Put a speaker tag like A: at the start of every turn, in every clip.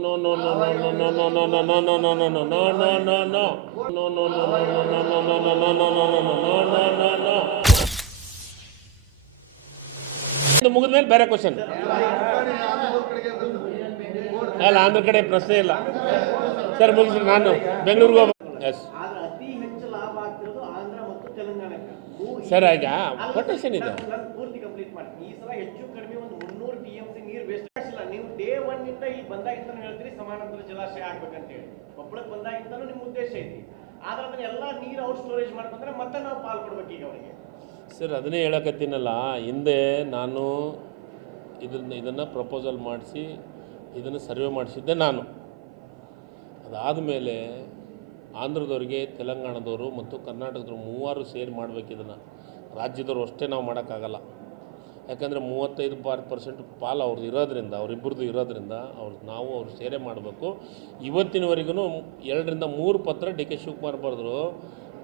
A: No, no, no, no, no, no, no, no, no, no, no, no, no, no, no, no, no. No, no, no, no, no, no, no, no, no, no, no, no, no, no, no, no. ಇದು ಮುಗಿದ ಮೇಲೆ ಬೇರೆ question ಅಲ್ಲ ಆಂಧ್ರ ಕಡೆ ಪ್ರಶ್ನೆ ಇಲ್ಲ sir ಮುಗಿಸಿ ನಾನು ಬೆಂಗಳೂರಿಗೆ ಹೋಗ್ಬೇಕು ಎಸ್ ಸರ್ ಈಗ ಕೊಟೇಶನ್ ಇದೆ
B: ನಾನು- ನಾನು ಪೂರ್ತಿ ಕಂಪ್ಲೀಟ್ ಮಾಡಿ ಈ ಸಲ ಹೆಚ್ಚು ಕಡಿಮೆ ಒಂದು ಮುನ್ನೂರು ಟಿ ಎಂ ಸಿ ನೀರು ವೇಸ್ಟ್ ಇಲ್ಲ ನೀವು ಡೇ ಒನ್ ಇಂದ ಇಲ್ಲಿ ಬಂದಾಗಿಂತಾನು ಹೇಳ್ತೀರಿ ಸಮಾನಾಂತರ ಹೇಳಿ ಕೊಪ್ಪಳಕ್ಕೆ ಬಂದಾಗಿಂದಲೂ ನಿಮ್ಮ ಉದ್ದೇಶ ಐತಿ. ಆದ್ರೆ ಅದನ್ನ ನೀರು ಔಟ್ ಸ್ಟೋರೇಜ್ ಮಾಡ್ಕೊಂಡ್ರೆ ಮತ್ತೆ ನಾವು ಪಾಲ್ ಕೊಡ್ಬೇಕು ಈಗ ಅವರಿಗೆ.
A: ಸರ್, ಅದನ್ನೇ ಹೇಳಕತ್ತೀನಲ್ಲ, ಹಿಂದೆ ನಾನು ಇದನ್ನ, ಇದನ್ನು ಪ್ರಪೋಸಲ್ ಮಾಡಿಸಿ, ಇದನ್ನು ಸರ್ವೆ ಮಾಡಿಸಿದ್ದೆ ನಾನು. ಅದಾದ ಮೇಲೆ ಆಂಧ್ರದವ್ರಿಗೆ, ತೆಲಂಗಾಣದವರು ಮತ್ತು ಕರ್ನಾಟಕದವರು ಮೂವರು ಸೇರಿ ಮಾಡ್ಬೇಕು ಇದನ್ನು. ರಾಜ್ಯದವರು ಅಷ್ಟೇ ನಾವು ಮಾಡೋಕ್ಕಾಗಲ್ಲ. ಯಾಕಂದರೆ ಮೂವತ್ತೈದು ಪಾರ್ ಪರ್ಸೆಂಟ್ ಪಾಲು ಅವ್ರದ್ದು ಇರೋದ್ರಿಂದ ಅವರಿಬ್ಬರದ್ದು ಇರೋದ್ರಿಂದ ಅವ್ರು ನಾವು ಅವ್ರ ಸೇರೆ ಮಾಡಬೇಕು. ಇವತ್ತಿನವರೆಗೂ ಎರಡರಿಂದ ಮೂರು ಪತ್ರ ಡಿ ಕೆ ಶಿವಕುಮಾರ್ ಬರೆದ್ರು.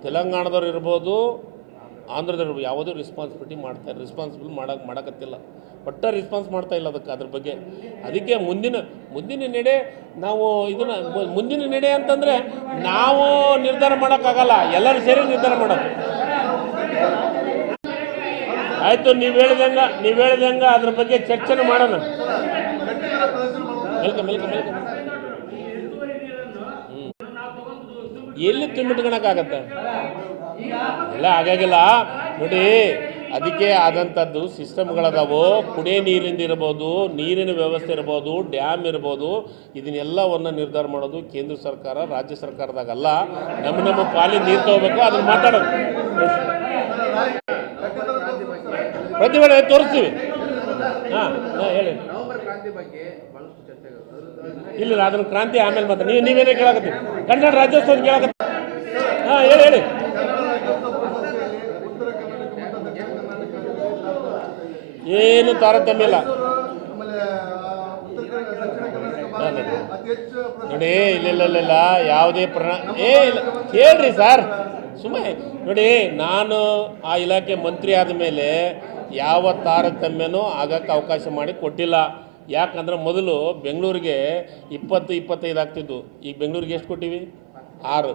A: ತೆಲಂಗಾಣದವ್ರು ಇರ್ಬೋದು, ಆಂಧ್ರದವ್ರು ಯಾವುದೂ ರೆಸ್ಪಾನ್ಸಿಬಿಲಿಟಿ ಮಾಡ್ತಾ ರೆಸ್ಪಾನ್ಸಿಬಲ್ ಮಾಡೋಕೆ, ಮಾಡೋಕತ್ತಿಲ್ಲ. ಒಟ್ಟ ರೆಸ್ಪಾನ್ಸ್ ಮಾಡ್ತಾ ಇಲ್ಲ ಅದಕ್ಕೆ ಅದ್ರ ಬಗ್ಗೆ. ಅದಕ್ಕೆ ಮುಂದಿನ ಮುಂದಿನ ನಡೆ ನಾವು ಇದನ್ನು ಮುಂದಿನ ನಡೆ ಅಂತಂದರೆ ನಾವು ನಿರ್ಧಾರ ಮಾಡೋಕ್ಕಾಗಲ್ಲ, ಎಲ್ಲರೂ ಸೇರಿ ನಿರ್ಧಾರ ಮಾಡೋದು. ಆಯಿತು, ನೀವು ಹೇಳ್ದಂಗ ನೀವು ಹೇಳ್ದಂಗ ಅದ್ರ ಬಗ್ಗೆ ಚರ್ಚೆನೂ ಮಾಡೋಣ. ಎಲ್ಲಿ ತುಂಬಿಟ್ಕೊಳಕ್ಕಾಗತ್ತೆ ಎಲ್ಲ ಆಗಾಗಿಲ್ಲ ನೋಡಿ, ಅದಕ್ಕೆ ಆದಂಥದ್ದು ಸಿಸ್ಟಮ್ಗಳದಾವು, ಕುಡಿಯೋ ನೀರಿಂದ ಇರ್ಬೋದು, ನೀರಿನ ವ್ಯವಸ್ಥೆ ಇರ್ಬೋದು, ಡ್ಯಾಮ್ ಇರ್ಬೋದು, ಇದನ್ನೆಲ್ಲವನ್ನು ನಿರ್ಧಾರ ಮಾಡೋದು ಕೇಂದ್ರ ಸರ್ಕಾರ, ರಾಜ್ಯ ಸರ್ಕಾರದಾಗಲ್ಲ. ನಮ್ಮ ನಮ್ಮ ಪಾಲಿ ನೀರು ತಗೋಬೇಕು, ಅದನ್ನ ಮಾತಾಡೋದು ಪ್ರತಿ ವೇಳೆ ತೋರಿಸ್ತೀವಿ. ಹಾಂ ಹಾಂ ಹೇಳಿ. ಇಲ್ಲ ಅದನ್ನ ಕ್ರಾಂತಿ ಆಮೇಲೆ ಮತ್ತೆ ನೀವು ನೀವೇನೇ ಕೇಳಕತ್ತೀವಿ ಕನ್ನಡ ರಾಜ್ಯೋತ್ಸವ ಕೇಳಕತ್ತೀವಿ ಹಾಂ ಹೇಳಿ ಹೇಳಿ. ಏನು ತಾರತಮ್ಯ ಇಲ್ಲ. ನೋಡಿ ಇಲ್ಲ ಇಲ್ಲ ಇಲ್ಲ ಇಲ್ಲ ಯಾವುದೇ ಪ್ರಣ ಏ ಇಲ್ಲ ಹೇಳ್ರಿ ಸರ್. ಸುಮ್ಮನೆ ನೋಡಿ ನಾನು ಆ ಇಲಾಖೆ ಮಂತ್ರಿ ಆದ ಮೇಲೆ ಯಾವ ತಾರತಮ್ಯನೂ ಆಗಕ್ಕೆ ಅವಕಾಶ ಮಾಡಿ ಕೊಟ್ಟಿಲ್ಲ. ಯಾಕಂದ್ರೆ ಮೊದಲು ಬೆಂಗಳೂರಿಗೆ ಇಪ್ಪತ್ತು, ಇಪ್ಪತ್ತೈದು ಆಗ್ತಿದ್ದು ಈಗ ಬೆಂಗಳೂರಿಗೆ ಎಷ್ಟು ಕೊಟ್ಟಿವಿ? ಆರು.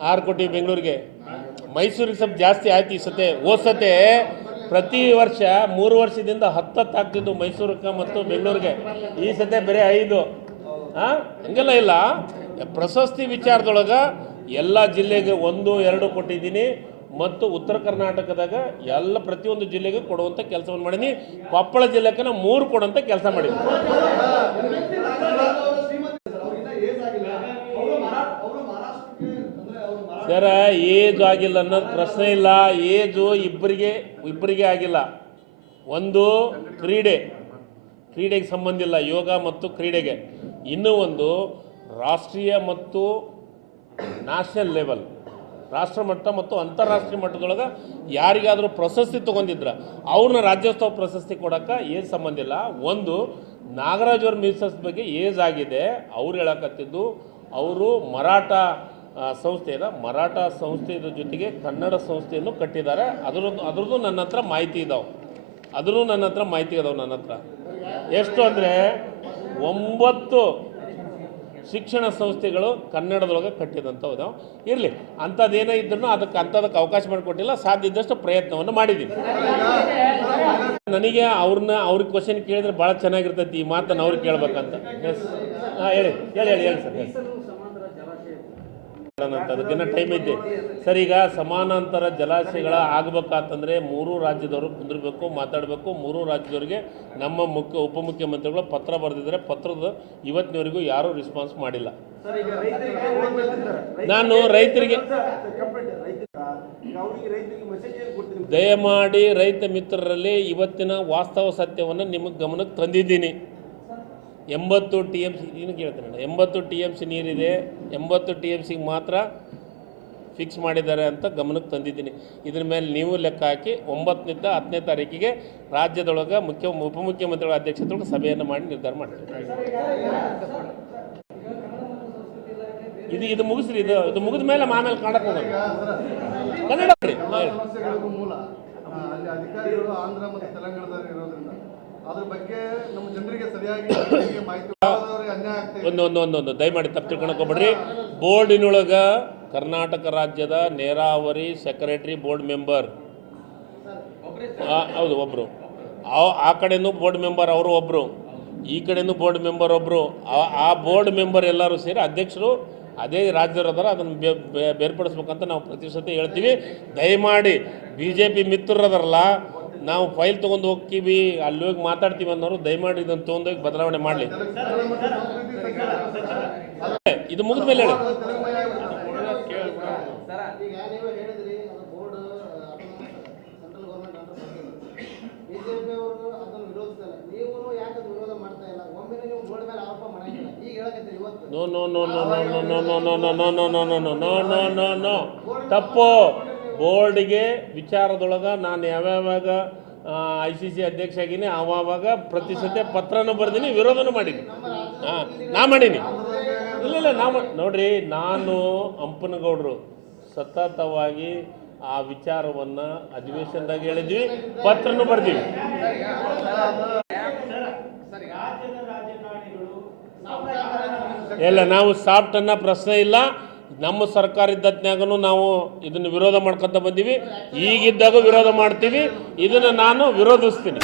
A: ಆರು ಕೊಟ್ಟಿವಿ ಬೆಂಗಳೂರಿಗೆ. ಮೈಸೂರಿಗೆ ಸ್ವಲ್ಪ ಜಾಸ್ತಿ ಆಯ್ತು ಈ ಸತೆ. ಓ ಸತೆ ಪ್ರತಿ ವರ್ಷ ಮೂರು ವರ್ಷದಿಂದ ಹತ್ತತ್ತು ಆಗ್ತಿದ್ದು ಮೈಸೂರಿಗೆ ಮತ್ತು ಬೆಂಗಳೂರಿಗೆ. ಈ ಸತೆ ಬರೀ ಐದು. ಹಾಂ ಹಂಗೆಲ್ಲ ಇಲ್ಲ. ಪ್ರಶಸ್ತಿ ವಿಚಾರದೊಳಗೆ ಎಲ್ಲ ಜಿಲ್ಲೆಗೆ ಒಂದು, ಎರಡು ಕೊಟ್ಟಿದ್ದೀನಿ. ಮತ್ತು ಉತ್ತರ ಕರ್ನಾಟಕದಾಗ ಎಲ್ಲ ಪ್ರತಿಯೊಂದು ಜಿಲ್ಲೆಗೂ ಕೊಡುವಂಥ ಕೆಲಸವನ್ನು ಮಾಡೀನಿ. ಕೊಪ್ಪಳ ಜಿಲ್ಲೆಗೆ ನಾವು ಮೂರು ಕೊಡುವಂಥ ಕೆಲಸ ಮಾಡಿದ್ವಿ ಸರ ಏಜು ಆಗಿಲ್ಲ ಅನ್ನೋದು ಪ್ರಶ್ನೆ ಇಲ್ಲ. ಏಜು ಇಬ್ಬರಿಗೆ ಇಬ್ಬರಿಗೆ ಆಗಿಲ್ಲ. ಒಂದು ಕ್ರೀಡೆ. ಕ್ರೀಡೆಗೆ ಸಂಬಂಧ ಇಲ್ಲ ಯೋಗ ಮತ್ತು ಕ್ರೀಡೆಗೆ. ಇನ್ನೂ ಒಂದು ರಾಷ್ಟ್ರೀಯ ಮತ್ತು ನ್ಯಾಷನಲ್ ಲೆವೆಲ್. ರಾಷ್ಟ್ರ ಮಟ್ಟ ಮತ್ತು ಅಂತಾರಾಷ್ಟ್ರೀಯ ಮಟ್ಟದೊಳಗೆ ಯಾರಿಗಾದರೂ ಪ್ರಶಸ್ತಿ ತೊಗೊಂಡಿದ್ರ, ಅವ್ರನ್ನ ರಾಜ್ಯೋತ್ಸವ ಪ್ರಶಸ್ತಿ ಕೊಡೋಕೆ ಏನು ಸಂಬಂಧ ಇಲ್ಲ. ಒಂದು, ನಾಗರಾಜ್ ಅವ್ರ ಮಿಸಸ್ ಬಗ್ಗೆ ಏಜ್ ಆಗಿದೆ. ಅವ್ರು ಹೇಳಕತ್ತಿದ್ದು, ಅವರು ಮರಾಠ ಸಂಸ್ಥೆ ಸಂಸ್ಥೆನ ಮರಾಠ ಸಂಸ್ಥೆಯ ಜೊತೆಗೆ ಕನ್ನಡ ಸಂಸ್ಥೆಯನ್ನು ಕಟ್ಟಿದ್ದಾರೆ. ಅದ್ರದ್ದು ಅದ್ರದ್ದು ನನ್ನ ಹತ್ರ ಮಾಹಿತಿ ಇದಾವೆ. ಅದನ್ನು ನನ್ನ ಹತ್ರ ಮಾಹಿತಿ ಇದಾವೆ ನನ್ನ ಹತ್ರ. ಎಷ್ಟು ಅಂದರೆ, ಒಂಬತ್ತು ಶಿಕ್ಷಣ ಸಂಸ್ಥೆಗಳು ಕನ್ನಡದೊಳಗೆ ಕಟ್ಟಿದಂಥವು ನಾವು ಇರಲಿ, ಅಂಥದ್ದೇನೇ ಇದ್ರೂ ಅದಕ್ಕೆ ಅಂಥದಕ್ಕೆ ಅವಕಾಶ ಮಾಡಿಕೊಟ್ಟಿಲ್ಲ, ಸಾಧ್ಯ ಇದ್ದಷ್ಟು ಪ್ರಯತ್ನವನ್ನು ಮಾಡಿದ್ದೀನಿ. ನನಗೆ ಅವ್ರನ್ನ, ಅವ್ರಿಗೆ ಕ್ವಶನ್ ಕೇಳಿದ್ರೆ ಭಾಳ ಚೆನ್ನಾಗಿರ್ತೈತಿ ಈ ಮಾತನ್ನು ಅವ್ರಿಗೆ ಕೇಳ್ಬೇಕಂತ. ಎಸ್ ಹಾಂ, ಹೇಳಿ ಹೇಳಿ ಹೇಳಿ ಹೇಳಿ ಸರ್. ಹೇಳಿ ಅಂತ ದಿನ ಟೈಮ್ ಐತೆ. ಸರ್ ಈಗ ಸಮಾನಾಂತರ ಜಲಾಶಯಗಳ ಆಗ್ಬೇಕಾತಂದ್ರೆ ಮೂರು ರಾಜ್ಯದವರು ಕುಂದಿರ್ಬೇಕು ಮಾತಾಡಬೇಕು. ಮೂರು ರಾಜ್ಯದವರಿಗೆ ನಮ್ಮ ಮುಖ್ಯ ಉಪಮುಖ್ಯಮಂತ್ರಿಗಳು ಪತ್ರ ಬರೆದಿದ್ದಾರೆ. ಪತ್ರದ ಇವತ್ತಿನವರೆಗೂ ಯಾರೂ ರೆಸ್ಪಾನ್ಸ್ ಮಾಡಿಲ್ಲ. ನಾನು ರೈತರಿಗೆ ದಯಮಾಡಿ ರೈತ ಮಿತ್ರರಲ್ಲಿ ಇವತ್ತಿನ ವಾಸ್ತವ ಸತ್ಯವನ್ನು ನಿಮಗೆ ಗಮನಕ್ಕೆ ತಂದಿದ್ದೀನಿ. ಎಂಬತ್ತು ಟಿ ಎಂ ಸಿ ನಾನು ಎಂಬತ್ತು ಟಿ ಎಂ ಸಿ ನೀರಿದೆ, ಎಂಬತ್ತು ಟಿ ಎಂ ಸಿಗೆ ಮಾತ್ರ ಫಿಕ್ಸ್ ಮಾಡಿದ್ದಾರೆ ಅಂತ ಗಮನಕ್ಕೆ ತಂದಿದ್ದೀನಿ. ಇದ್ರ ಮೇಲೆ ನೀವು ಲೆಕ್ಕ ಹಾಕಿ ಒಂಬತ್ತನಿಂದ ಹತ್ತನೇ ತಾರೀಕಿಗೆ ರಾಜ್ಯದೊಳಗೆ ಮುಖ್ಯ ಉಪಮುಖ್ಯಮಂತ್ರಿಗಳ ಅಧ್ಯಕ್ಷತೆಯೊಳಗೆ ಸಭೆಯನ್ನು ಮಾಡಿ ನಿರ್ಧಾರ ಮಾಡ್ತೀವಿ. ಇದು ಇದು ಮುಗಿಸ್ರಿ, ಇದು ಇದು ಮುಗಿದ ಮೇಲೆ ಆಮೇಲೆ ಕಾಣಕ್ಕೆ ಕನ್ನಡ
C: ಅದ್ರ ಬಗ್ಗೆ ನಮ್ಮ ಜನರಿಗೆ ಸರಿಯಾಗಿ
A: ಒಂದು ಒಂದು ದಯಮಾಡಿ ತಪ್ಪು ತಿಳ್ಕೊಳಕ್ ಹೋಗ್ಬೇಡ್ರಿ. ಬೋರ್ಡಿನೊಳಗೆ ಕರ್ನಾಟಕ ರಾಜ್ಯದ ನೇರಾವರಿ ಸೆಕ್ರೆಟರಿ ಬೋರ್ಡ್ ಮೆಂಬರ್. ಹೌದು ಒಬ್ಬರು ಆ ಕಡೆನೂ ಬೋರ್ಡ್ ಮೆಂಬರ್, ಅವರು ಒಬ್ಬರು ಈ ಕಡೆನೂ ಬೋರ್ಡ್ ಮೆಂಬರ್ ಒಬ್ಬರು ಆ ಬೋರ್ಡ್ ಮೆಂಬರ್ ಎಲ್ಲರೂ ಸೇರಿ ಅಧ್ಯಕ್ಷರು ಅದೇ ರಾಜ್ಯರು ಅದಾರ, ಅದನ್ನು ಬೇರ್ಪಡಿಸ್ಬೇಕಂತ ನಾವು ಪ್ರತಿ ಸತಿ ಹೇಳ್ತೀವಿ. ದಯಮಾಡಿ ಬಿ ಜೆ ಪಿ ಮಿತ್ರರದಾರಲ್ಲ ನಾವು ಫೈಲ್ ತೊಗೊಂಡು ಹೋಗ್ತೀವಿ ಅಲ್ಲಿ ಹೋಗಿ ಮಾತಾಡ್ತೀವಿ ಅನ್ನೋರು ದಯಮಾಡಿ ಇದನ್ನು ತೊಗೊಂಡೋಗಿ ಬದಲಾವಣೆ ಮಾಡಲಿ ಇದು ಮುಗಿದ ಮೇಲೆ ಹೇಳಿ no no no no no no no no no no no no no no no no no ತಪ್ಪು ಬೋರ್ಡಿಗೆ ವಿಚಾರದೊಳಗೆ ನಾನು ಯಾವ್ಯಾವಾಗ ಐ ಸಿ ಸಿ ಅಧ್ಯಕ್ಷ ಆಗೀನಿ ಆವಾಗ ಪ್ರತಿ ಸತಿ ಪತ್ರನೂ ಬರ್ದೀನಿ, ವಿರೋಧನೂ ಮಾಡೀನಿ. ಹಾಂ, ನಾ ಮಾಡೀನಿ. ಇಲ್ಲ ಇಲ್ಲ, ನಾ ನೋಡ್ರಿ, ನಾನು ಹಂಪನಗೌಡರು ಸತತವಾಗಿ ಆ ವಿಚಾರವನ್ನು ಅಧಿವೇಶನದಾಗ ಹೇಳಿದ್ವಿ, ಪತ್ರನೂ ಬರ್ದೀವಿ. ಇಲ್ಲ ನಾವು ಸಾಫ್ಟ್ ಅನ್ನೋ ಪ್ರಶ್ನೆ ಇಲ್ಲ. ನಮ್ಮ ಸರ್ಕಾರ ಇದ್ದತ್ನಾಗೂ ನಾವು ಇದನ್ನು ವಿರೋಧ ಮಾಡ್ಕೊತ ಬಂದೀವಿ. ಈಗಿದ್ದಾಗೂ ವಿರೋಧ ಮಾಡ್ತೀವಿ. ಇದನ್ನು ನಾನು ವಿರೋಧಿಸ್ತೀನಿ.